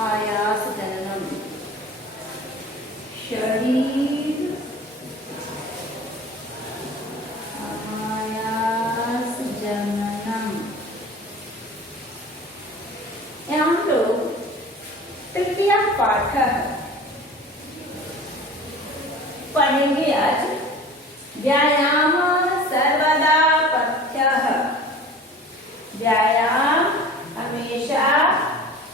आयास जननम, शरीर आयास जननम। यहाँ हम लोग तृतीय पाठ पढ़ेंगे आज। व्यायाम सर्वदा पथ्यः, व्यायाम हमेशा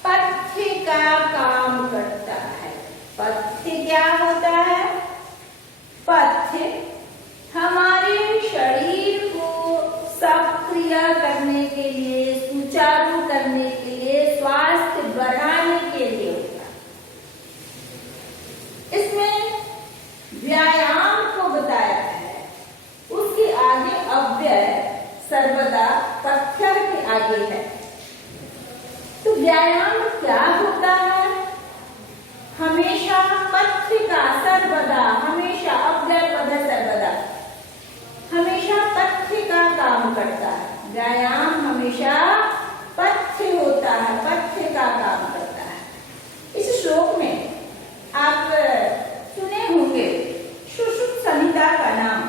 पथ्य का काम करता है। पथ्य क्या होता है? पथ्य हमारे शरीर को सक्रिय करने के लिए, सुचारू करने के लिए, स्वास्थ्य बढ़ाने के लिए होता है। इसमें व्यायाम को बताया है, उसके आगे अव्यय सर्वदा पथ्य के आगे है। तो व्यायाम क्या होता है? हमेशा पथ्य का, सर्वदा, हमेशा, अव्यय पद सर्वदा, हमेशा पथ्य का काम करता है। व्यायाम हमेशा पथ्य होता है, पथ्य का काम करता है। इस श्लोक में आप सुने होंगे सुश्रुत संहिता का नाम।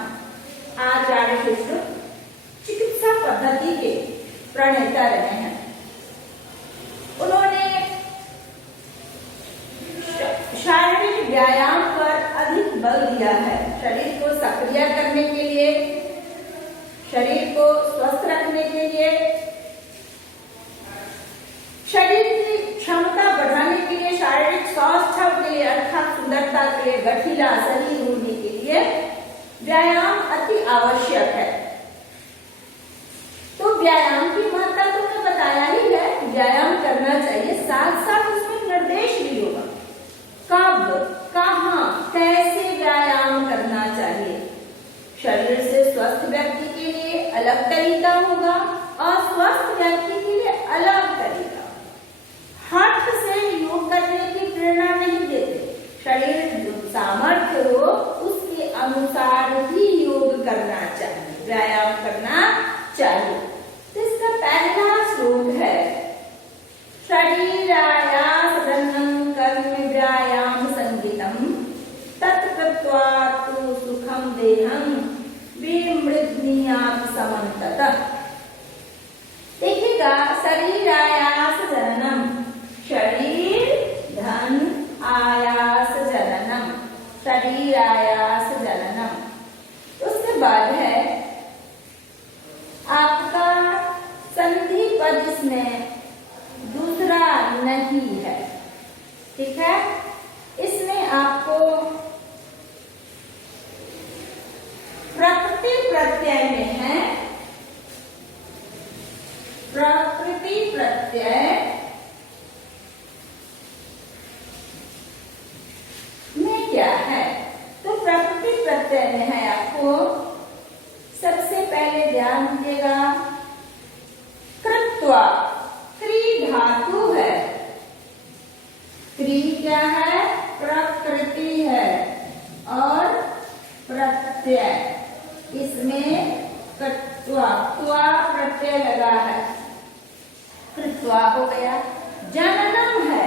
आचार्य सुश्रुत चिकित्सा पद्धति के प्रणेता रहे हैं। उन्होंने शारीरिक व्यायाम पर अधिक बल दिया है। शरीर को सक्रिय करने के लिए, शरीर को स्वस्थ रखने के लिए, शरीर की क्षमता बढ़ाने के लिए, शारीरिक स्वास्थ्य के लिए, अर्थात सुंदरता के लिए, गठीला शरीर होने के लिए व्यायाम अति आवश्यक है। तो व्यायाम की महत्ता तो मैं बताया ही है, व्यायाम करना चाहिए। साथ साथ उसमें निर्देश भी होगा, कब, कहाँ, कैसे व्यायाम करना चाहिए। शरीर से स्वस्थ व्यक्ति के लिए अलग तरीका होगा, अस्वस्थ व्यक्ति के लिए अलग तरीका। हठ से योग करने की प्रेरणा नहीं देते। शरीर जो सामर्थ्य हो उसके अनुसार ही योग करना चाहिए, व्यायाम करना चाहिए। तो इसका पहला श्लोक है शरीरायास जननम कर्म व्यायाम संगीतम तत्कृत्वा तु सुखम देहं विमृध्नीयात् समन्ततः। देखिएगा, शरीरायास जननम, शरीर धन आयास जननम, शरीर आयास जननम। उसके बाद है आपका संधि पद, इसमें दूसरा नहीं है, ठीक है। इसमें आपको प्रकृति प्रत्यय में है, प्रकृति प्रत्यय में क्या है? तो प्रकृति प्रत्यय में है आपको सबसे पहले ध्यान दीजिएगा, कृत्वा, क्री धातु है। क्री क्या है? प्रकृति है। और प्रत्यय, इसमें कृत्वा, त्वा प्रत्यय लगा है, कृत्वा हो गया। जननम है,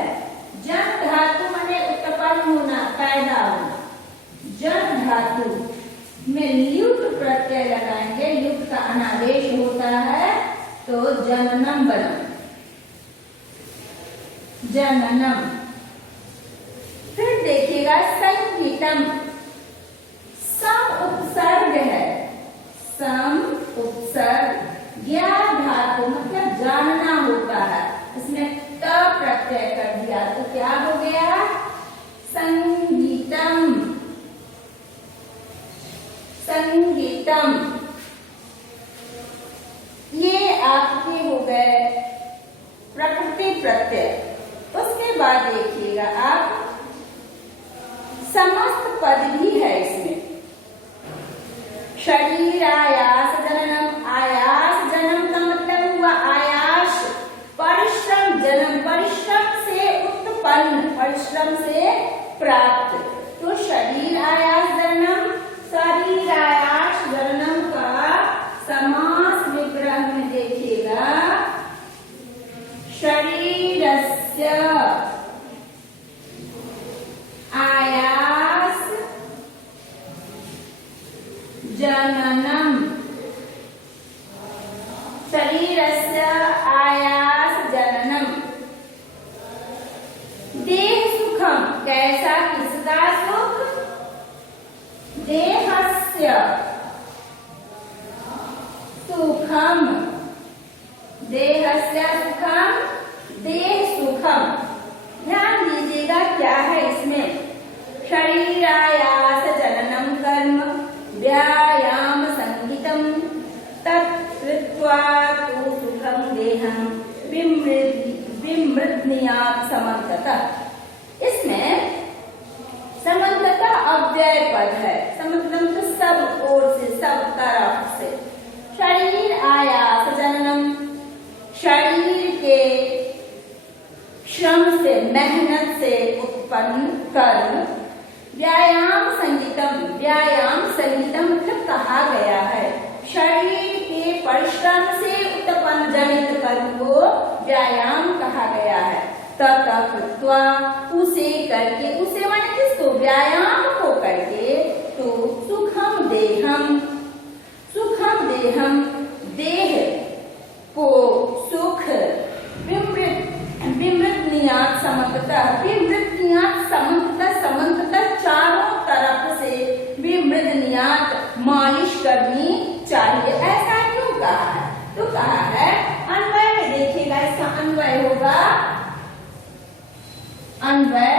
जन धातु माने उत्पन्न होना, पैदा होना। जन धातु में ल्युट प्रत्यय लगाएंगे, ल्युट का अनादेश होता है तो जननम बना, जननम। फिर देखिएगा संगीतम, सम उपसर्ग है, सम उपसर्ग, ज्ञा धातु मतलब जानना होता है, इसमें त प्रत्यय कर दिया तो क्या हो गया? संगीतम, संगीतम। ये आपके हो गए प्रकृति प्रत्यय। उसके बाद देखिएगा आप, समस्त पद भी है इसमें। शरीर आयास जननम, आयास जन्म का मतलब हुआ आयास, परिश्रम जन्म, परिश्रम से उत्पन्न, परिश्रम से प्राप्त। तो शरीर आयास जननम, शरीर आयास जननम का समास विग्रह में देखिएगा, शरीरस्य बिंबृतनियात समन्ततः। इसमें समन्ततः अव्यय पद है। समन्ततः सब ओर से, सब तरफ से। शरीर आयास जननम, शरीर के श्रम से, मेहनत से उत्पन्न कर्म। व्यायाम संगीतम, व्यायाम संगीतम कहा गया है। शरीर के परिश्रम से उत्पन्न जनित कर्म को व्यायाम कहा गया है। तथा कृत्वा, उसे करके, उसे माने किसको? व्यायाम को करके, तो सुखम देहम, सुखम देहम, देह को सुख, बिंबृतनियात समन्ततः, बिंबृतनियात समन्ततः, समन्ततः चारों तरफ से बिंबृतनियात मालिश करनी चाहिए। ऐसा क्यों कहा है? तो कहा है अन्वय में देखिएगा, इसका अन्वय होगा, अन्वय,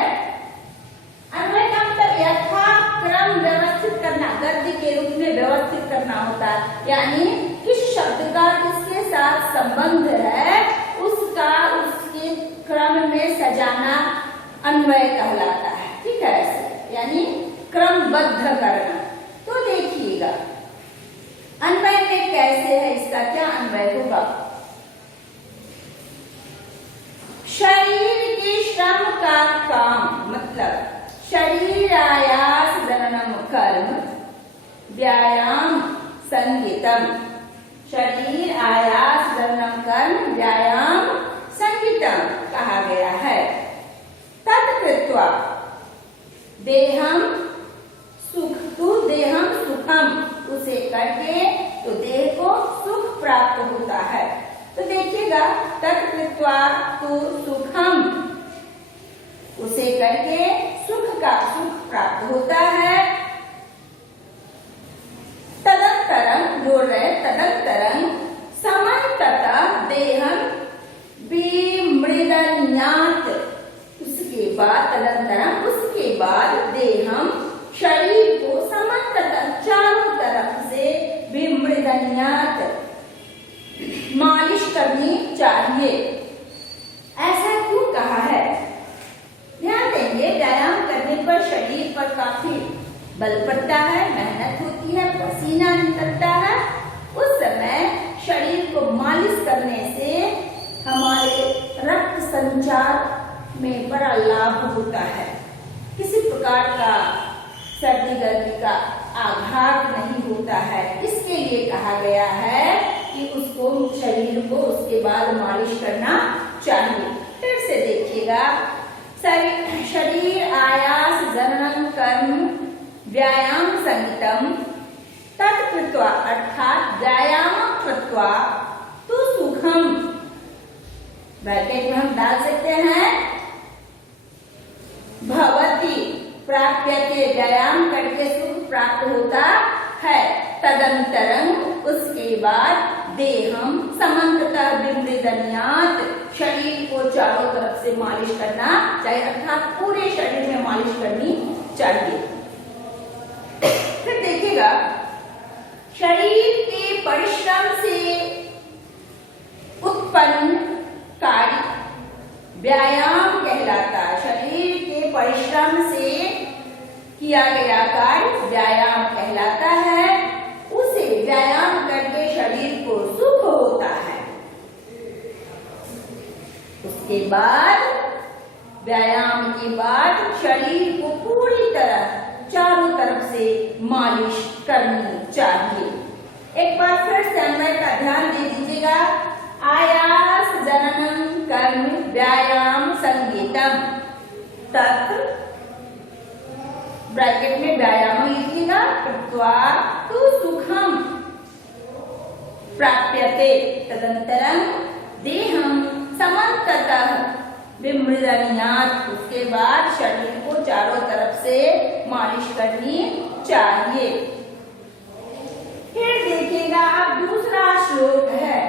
अन्वय का मतलब यथा क्रम व्यवस्थित करना, गद्य के रूप में व्यवस्थित करना होता है। यानी किस शब्द का किसके साथ संबंध है उसका उसके क्रम में सजाना अन्वय कहलाता है। ठीक है, ऐसे यानी क्रमबद्ध करना। तो देखिएगा अन्वय में कैसे है, इसका क्या अन्वय होगा। शरीर के श्रम का काम, मतलब शरीर आयास जननम कर्म, व्यायाम संगीतम। शरीर आयास जननम कर्म, व्यायाम संगीतम कहा गया है। तत्कृत्वा देहम सुख, तू देहम सुखम, उसे करके तो देह को सुख प्राप्त होता है। तो देखिएगा, तत्कृत्वा तू सुखम, उसे करके सुख का सुख प्राप्त होता है। तदंतरम जोड़ रहे, तदंतरम समन्ततः देहम बिमृदन्यात्, उसके बाद तदंतरम, उसके बाद देहम शरीर को समन्ततः चारों तरफ से बिमृदन्यात् मालिश करनी चाहिए। ऐसा क्यों कहा है? ध्यान देंगे, व्यायाम करने पर शरीर पर काफी बल पड़ता है, मेहनत होती है, पसीना निकलता है। उस समय शरीर को मालिश करने से हमारे रक्त संचार में बड़ा लाभ होता है। किसी प्रकार का सर्दी गर्मी का आघात नहीं होता है। इसके लिए कहा गया है कि उसको, शरीर को उसके बाद मालिश करना चाहिए। फिर से देखिएगा, शरीर आयास जननम कर्म व्यायाम संगीतम तत्कृत्वा, अर्थात व्यायाम कृत्वा तु सुखम, ब्रैकेट में हम डाल सकते हैं भवति, प्राप्यते, व्यायाम करके सुख प्राप्त होता है। तदंतरम, उसके बाद देहम समन्ततः बिमृदन्यात्, शरीर को चारों तरफ से मालिश करना चाहिए, अर्थात पूरे शरीर में मालिश करनी चाहिए। फिर देखिएगा, शरीर के परिश्रम से उत्पन्न कार्य व्यायाम कहलाता है। शरीर के परिश्रम से किया गया कार्य व्यायाम कहलाता है। उसे व्यायाम करके शरीर को सुख होता है। उसके बाद, व्यायाम के बाद शरीर को पूरी तरह चारों तरफ से मालिश करनी चाहिए। एक बार फिर से अन्वय का ध्यान दे दीजिएगा। आयास जननम कर्म व्यायाम संगीतम तत्, ब्रैकेट में व्यायाम लिखिएगा, कृत्वा तु सुखम प्राप्यते। तदंतरम देहम समन्ततः बिमृदन्यात्, उसके बाद शरीर को चारों तरफ से मालिश करनी चाहिए। फिर देखिएगा, अब दूसरा श्लोक है।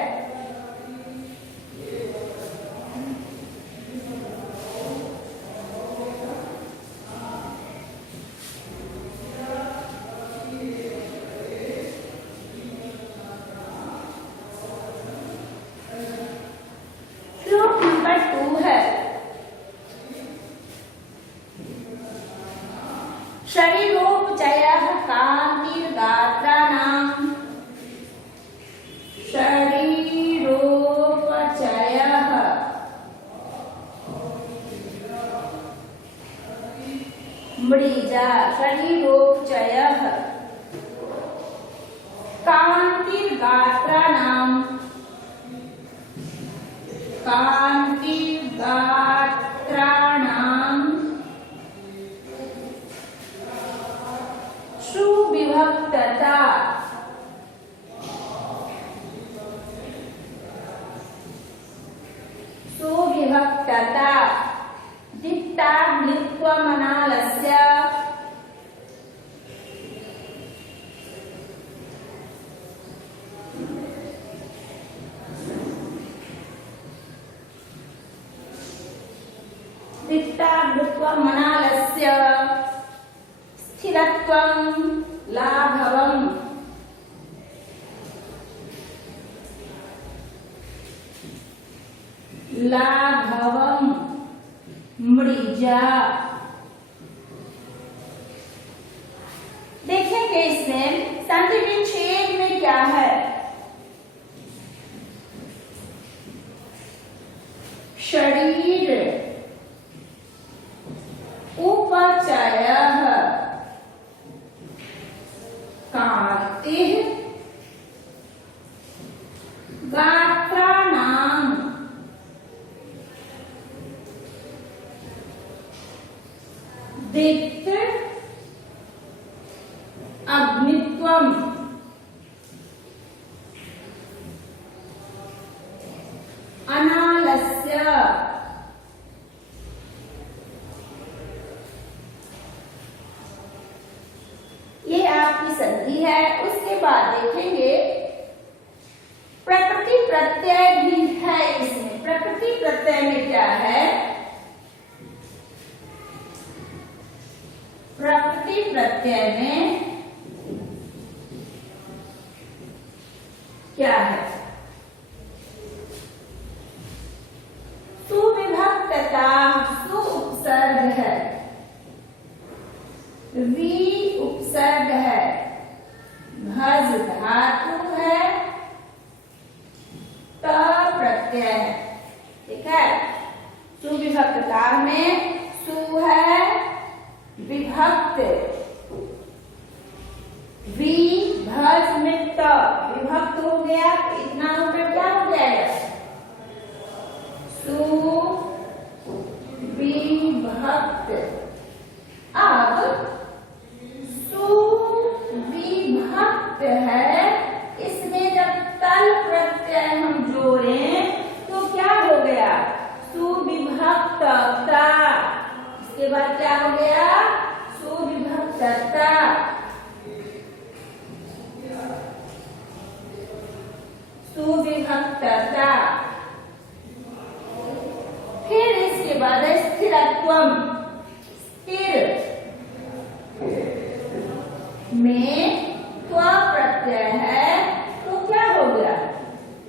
श्लोक नंबर 2 है। मृजा शरीरोपचयः कान्तिर्गात्राणां सुविभक्तता दित्ताग्नित्वमनालस्य स्थिरत्वं लाघवम् मृजा। देखेंगे इसमें संधि विच्छेद में क्या है। शरीर उपचयः कान्तिः गात्राणां दिक् अग्नित्वम् अनालस्य ये आपकी संधि है। उसके बाद देखेंगे प्रकृति प्रत्यय भी है इसमें। प्रकृति प्रत्यय में क्या है। प्रकृति प्रत्यय में क्या है। सुविभक्तता सु उपसर्ग है, वी उपसर्ग है, भज धातु है, त प्रत्यय है। ठीक है। सुविभक्तता में सु है, विभक्त वी भज में त विभक्त हो गया। इतना ऊपर क्या हो जाएगा। सु विभक्त। अब सु विभक्त है, इसमें जब तल प्रत्यय हम जोड़ें तो क्या हो गया। सुविभक्तता। इसके बाद क्या हो गया। सुविभक्तता। सुविभक्तता। फिर इसके बाद है स्थिरत्वम। स्थिर में त्व प्रत्यय है तो क्या हो गया।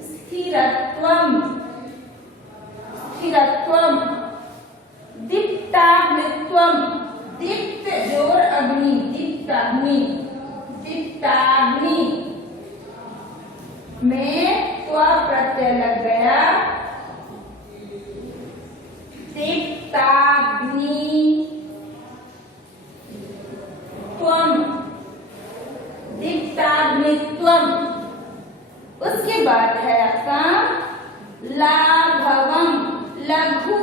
स्थिरत्वम। स्थिरत्वम। दीप्ताग्नित्वम। दीप्त जोर अग्नि, दीप्ताग्नि। दीप्ताग्नि में त्व प्रत्यय लग गया। दीप्ताग्नि त्वम। दीप्ताग्नित्वम। उसके बाद है आपका लाघवम। लघु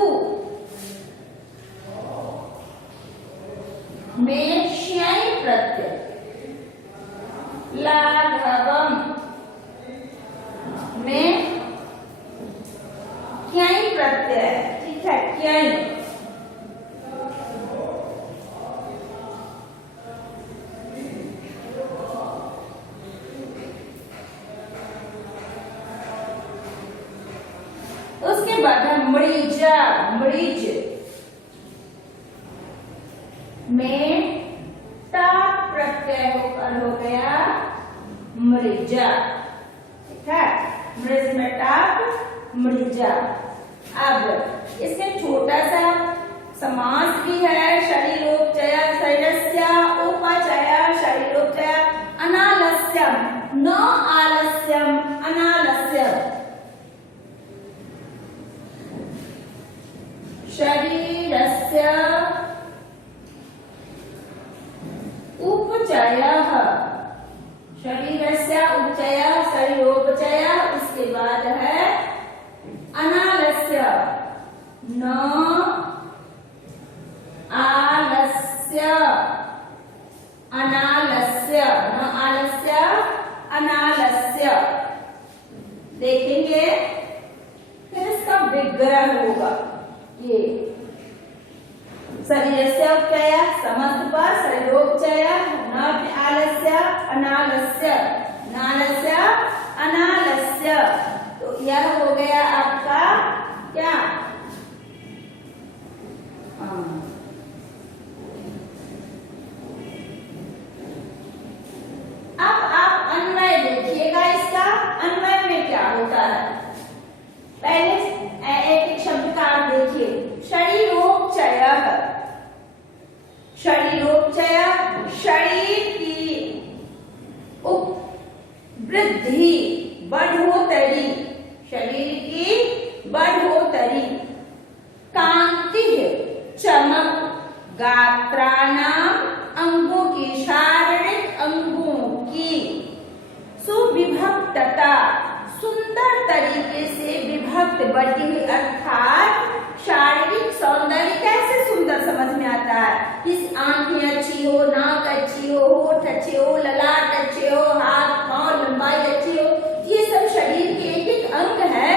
में श्याई प्रत्यय। लाघवम में क्याई प्रत्यय। ठीक है। क्याई। उसके बाद है मृजा। मृज में ता प्रत्यय होकर हो गया मृजा। ठीक है। मृज में टाप मृजा। अब इसमें छोटा सा समास भी है। शरीरोपचय शरीरस्य उपचय शरीरोपचय अनालस्यम। न आलस्यम अनालस्यम। शरीरस्य शरीरोपचयः, शरीरस्य उपचयः शरीरोपचयः। उसके बाद है अनालस्य, न आलस्य, अनालस्य, न आलस्य अनालस्य। देखेंगे फिर इसका विग्रह होगा। ये शरीरस्य उपचयः समस्त पर शरीरोपचयः, न आलस्य अनालस्य, नालस्य अनालस्य। तो यह हो गया आपका क्या, अब आप अन्वय देखिएगा। इसका अन्वय में क्या होता है, पहले एक शब्द का आप देखिए, शरीरोपचयः, शरीरोपचयः शरीर की वृद्धि बढ़ोतरी, शरीर की बढ़ोतरी। कांति चमक, गात्राणाम अंगों की, शारीरिक अंगों की सुविभक्तता, सुंदर तरीके से विभक्त बटी हुई, अर्थात शारीरिक सौंदर्य कैसे सुंदर समझ में आता है। इस आंखें अच्छी हो, नाक अच्छी हो, होठ अच्छे हो, ललाट अच्छे हो, हाथ पांव लंबाई अच्छी हो, ये सब शरीर के एक एक अंग है,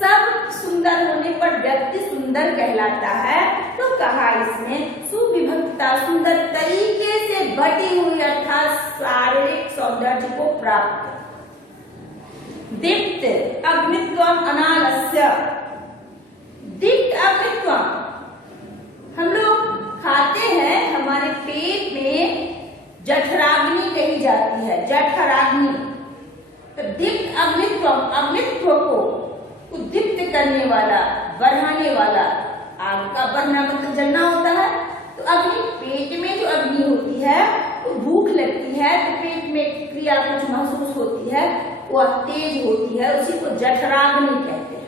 सब सुंदर होने पर व्यक्ति सुंदर कहलाता है। तो कहा इसमें सुविभक्तता, सुंदर तरीके से बटी हुई, अर्थात शारीरिक सौंदर्य को प्राप्त। दीप्त अग्नित्वम अनालस्य, दीप्त अग्नित्वम, हम लोग खाते हैं, हमारे पेट में जठराग्नि कही जाती है, जठराग्नि। तो दीप्त अग्नित्वम, अग्नित्व को उद्दीप्त करने वाला, बढ़ाने वाला। आग का बढ़ना मतलब जलना होता है। तो अग्नि, पेट में जो अग्नि होती है, तो भूख लगती है तो पेट में क्रिया कुछ महसूस होती है, वह तेज होती है, उसी को जठराग्नि कहते हैं।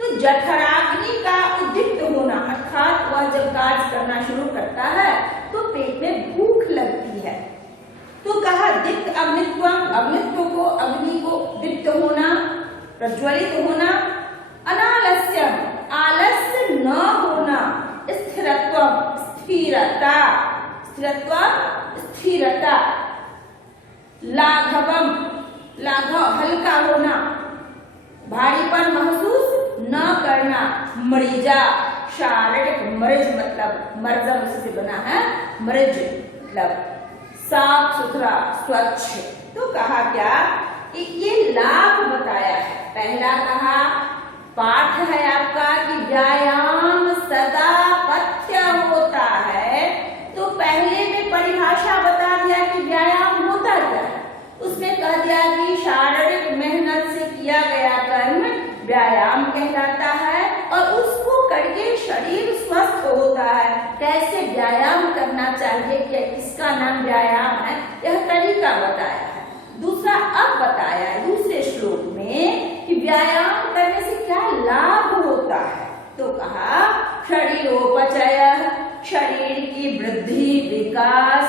तो जठराग्नि का उद्दीप्त होना, अर्थात वह जब कार्य करना शुरू करता है तो पेट में भूख लगती है। तो कहा दीप्त अग्नित्वम, अग्नित्व को, अग्नि को दीप्त होना, प्रज्वलित होना। अनालस्य, आलस्य न होना। स्थिरत्वम, स्थिरता, स्थिरत्वम स्थिरता। लाघवम, लाघव हल्का होना, भारीपन महसूस न करना। मृजा, शारीरिक मृज मतलब मर्जम से बना है, मृज मतलब साफ सुथरा स्वच्छ। तो कहा क्या, ये लाभ बताया है। पहला कहा पाठ है आपका कि व्यायाम सदा पथ्य होता है। तो पहले में परिभाषा बता दिया कि व्यायाम होता क्या है। उसमें कह दिया कि शारीरिक मेहनत से किया गया कर्म व्यायाम कहलाता है और उसको करके शरीर स्वस्थ होता है। कैसे व्यायाम करना चाहिए, क्या किसका नाम व्यायाम है, यह तरीका बताया है। दूसरा अब बताया है दूसरे श्लोक में कि व्यायाम करने से क्या लाभ होता है। तो कहा शरीरोपचय, शरीर की वृद्धि विकास।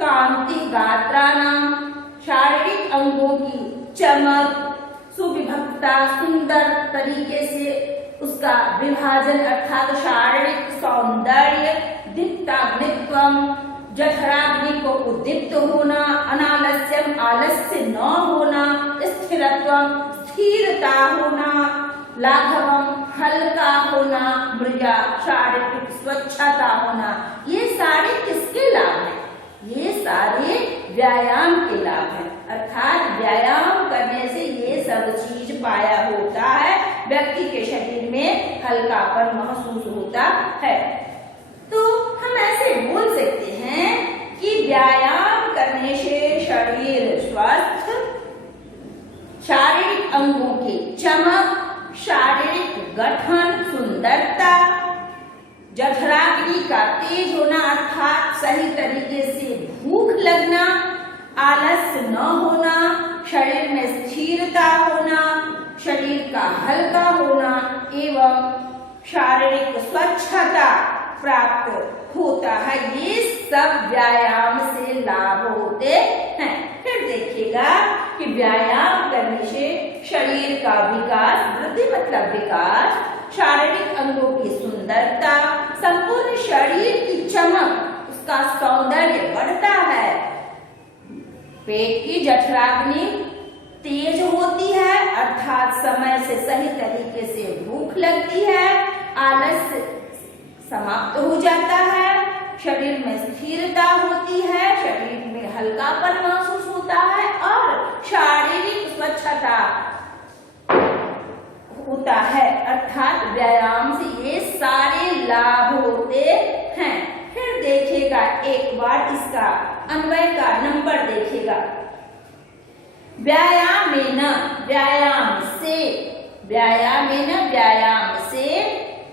कांति गात्राणाम, शारीरिक अंगों की चमक। सुविभक्ता, सुंदर तरीके से उसका विभाजन अर्थात शारीरिक सौंदर्य। दीप्ताग्नित्वम, जठराग्नि को उद्दीप्त होना। अनालस्यम, आलस्य न होना। स्थिरत्वम, स्थिरता होना। लाघवम, हल्का होना। मृजा, शारीरिक स्वच्छता होना। ये सारे किसके लाभ हैं? ये सारे व्यायाम के लाभ हैं। अर्थात व्यायाम करने से ये सब चीज पाया होता है, व्यक्ति के शरीर में हल्कापन महसूस होता है। तो हम ऐसे बोल सकते हैं कि व्यायाम करने से शरीर स्वस्थ, शारीरिक अंगों की चमक, शारीरिक गठन, सुंदरता, जठराग्नि का तेज होना अर्थात सही तरीके से भूख लगना, आलस्य न होना, शरीर में स्थिरता होना, शरीर का हल्का होना एवं शारीरिक स्वच्छता प्राप्त होता है। ये सब व्यायाम से लाभ होते हैं। फिर देखिएगा कि व्यायाम करने से शरीर का विकास, वृद्धि मतलब विकास, शारीरिक अंगों की सुंदरता, संपूर्ण शरीर की चमक, उसका सौंदर्य बढ़ता है। पेट की जठराग्नि तेज होती है, अर्थात समय से सही तरीके से भूख लगती है, आलस्य समाप्त हो जाता है, शरीर में स्थिरता होती है, शरीर में हल्कापन महसूस होता है और शारीरिक स्वच्छता होता है। अर्थात व्यायाम से ये सारे लाभ होते हैं। फिर देखिएगा एक बार इसका अन्वय का नंबर देखिएगा। व्यायामेन, व्यायाम से, व्यायामेन व्यायाम से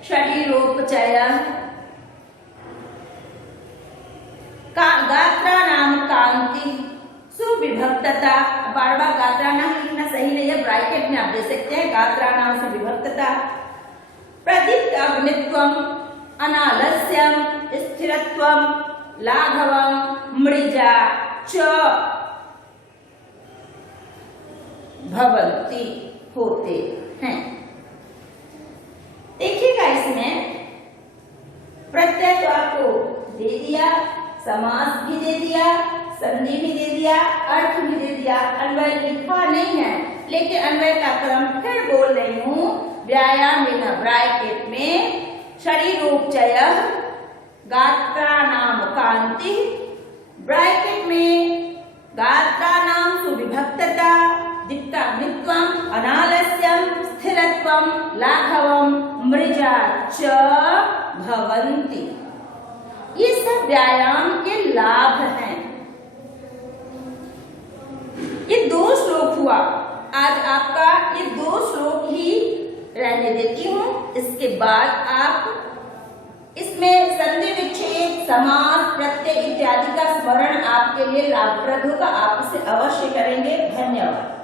शरीरोपचयः गात्राणाम कांति सुविभक्तता। बार बार गात्राणाम लिखना सही नहीं है, ब्रैकेट में आप दे सकते हैं गात्राणाम सुविभक्तता, प्रदीप्त अग्नित्वम, अनालस्यम, स्थिरत्वम, लाघवम, मृजा च भवन्ति होते हैं। देखिएगा इसमें प्रत्यय तो आपको दे दिया, समास भी दे दिया, संधि भी दे दिया, अर्थ भी दे दिया, अन्वय लिखा नहीं है, लेकिन अन्वय का क्रम फिर बोल रही हूँ। व्यायामेन ब्रैकेट में शरीरोपचयः गात्राणाम कांति, ब्रैकेट में गात्राणाम सुविभक्तता, दीप्ताग्नित्वम, अनालस्यम, स्थिरत्वम, लाघवम, मृजा च भवन्ति। ये सब व्यायाम के लाभ हैं। ये 2 श्लोक हुआ। आज आपका ये 2 श्लोक ही रहने देती हूँ। इसके बाद आप इसमें संधि विच्छेद, समास, प्रत्यय इत्यादि का स्मरण आपके लिए लाभप्रद होगा। आप इसे अवश्य करेंगे। धन्यवाद।